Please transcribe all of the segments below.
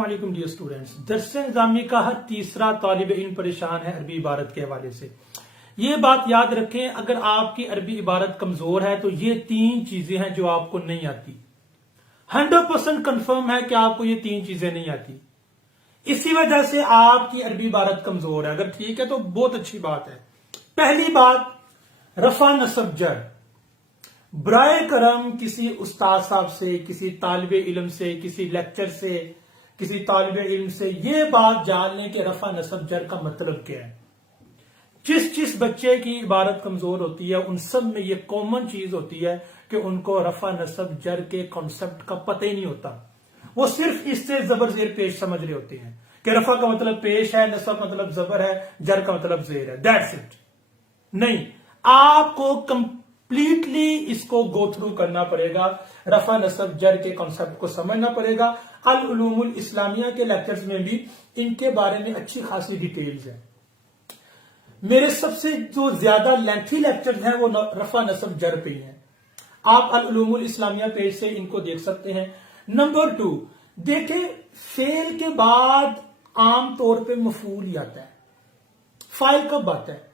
अस्सलाम वालेकुम dear students. दर्स निज़ामी का हर तीसरा तालिब इल्म परेशान है अरबी इबारत के हवाले से। ये बात याद रखें, अगर आपकी अरबी इबारत कमजोर है तो ये तीन चीजें हैं जो आपको नहीं आती। 100% कंफर्म है कि आपको ये तीन चीजें नहीं आती। इसी वजह से आपकी अरबी इबारत कमजोर है। अगर ठीक है तो बहुत अच्छी बात है। पहली बात, रफा नसब जर। बराए करम किसी उस्ताद साहब से, किसी तालिबे इल्म से, किसी लेक्चर से, किसी तालिबे इल्म से ये बात जान लें कि रफा नसब जर का मतलब क्या है। जिस बच्चे की इबारत कमजोर होती है उन सब में ये कॉमन चीज होती है कि उनको रफा नसब जर के कॉन्सेप्ट का पता ही नहीं होता। वो सिर्फ इससे जबर जेर पेश समझ रहे होते हैं कि रफा का मतलब पेश है, नसब मतलब जबर है, जर का मतलब जेर है। That's it. नहीं, आपको कंप्लीटली इसको गो थ्रू करना पड़ेगा। रफा नसब जर के कॉन्सेप्ट को समझना पड़ेगा। अल उलूमुल इस्लामिया के लेक्चर्स में भी इनके बारे में अच्छी खासी डिटेल्स है। मेरे सबसे जो ज्यादा लेंथी लेक्चर्स हैं वो रफा नसब जर पे ही हैं। आप अल उलूमुल इस्लामिया पेज से इनको देख सकते हैं। नंबर 2, देखें फेल के बाद आमतौर पे मफूल ही आता है। फाइल कब आता है?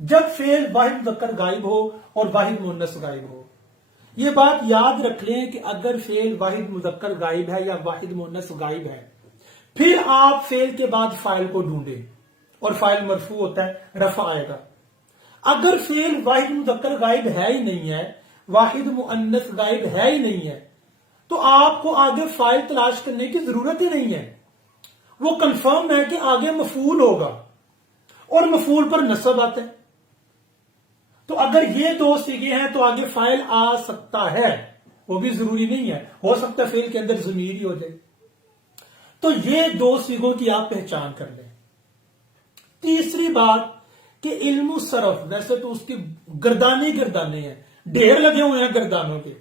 जब फेल वाहिद मुज़क्कर गायब हो और वाहिद मुन्नस गायब हो। यह बात याद रख लें कि अगर फेल वाहिद मुज़क्कर गायब है या वाहिद मुन्नस गायब है, फिर आप फेल के बाद फाइल को ढूंढें और फाइल मरफू होता है, रफा आएगा। अगर फेल वाहिद मुज़क्कर गायब है ही नहीं है, वाहिद मुअन्नस गायब है ही नहीं है, तो आपको आगे फाइल तलाश करने की जरूरत ही नहीं है। वो कंफर्म है कि आगे मफूल होगा और मफूल पर नसब आता है। तो अगर ये दो सीगे हैं तो आगे फाइल आ सकता है, वो भी जरूरी नहीं है, हो सकता है फेल के अंदर ज़मीर ही हो जाए। तो ये दो सीगों की आप पहचान कर लें। तीसरी बात कि इल्मु सरफ, वैसे तो उसकी गर्दाने हैं, ढेर लगे हुए हैं गर्दानों के,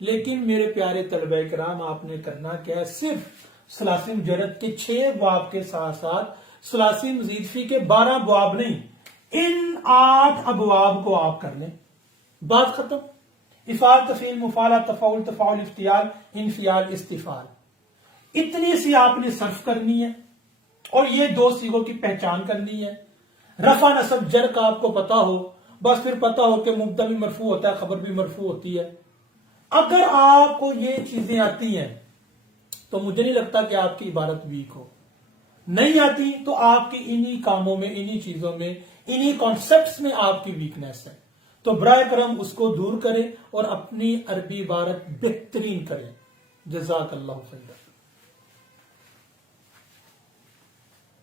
लेकिन मेरे प्यारे तलबे किराम आपने करना क्या है, सिर्फ सलासी मुजर्रद के 6 अबवाब के साथ साथ सलासी मजीद फी के 12 अबवाब नहीं, इन 8 अबवाब को आप कर लें, बात खत्म। इफाल, तफील, मुफाला, तफाउल, तफाउल, इफ्तियाल, इनफियाल, इस्तिफाल, इतनी सी आपने सर्फ करनी है और ये दो सीगों की पहचान करनी है। रफा नसब जर का आपको पता हो, बस फिर पता हो कि मुब्तदा भी मरफू होता है, खबर भी मरफू होती है। अगर आपको ये चीजें आती हैं तो मुझे नहीं लगता कि आपकी इबारत वीक हो। नहीं आती तो आपकी इन्हीं कामों में, इन्हीं चीजों में, इन्हीं कॉन्सेप्ट्स में आपकी वीकनेस है। तो बराए करम उसको दूर करें और अपनी अरबी इबारत बेहतरीन करें। जज़ाकल्लाहु खैरन।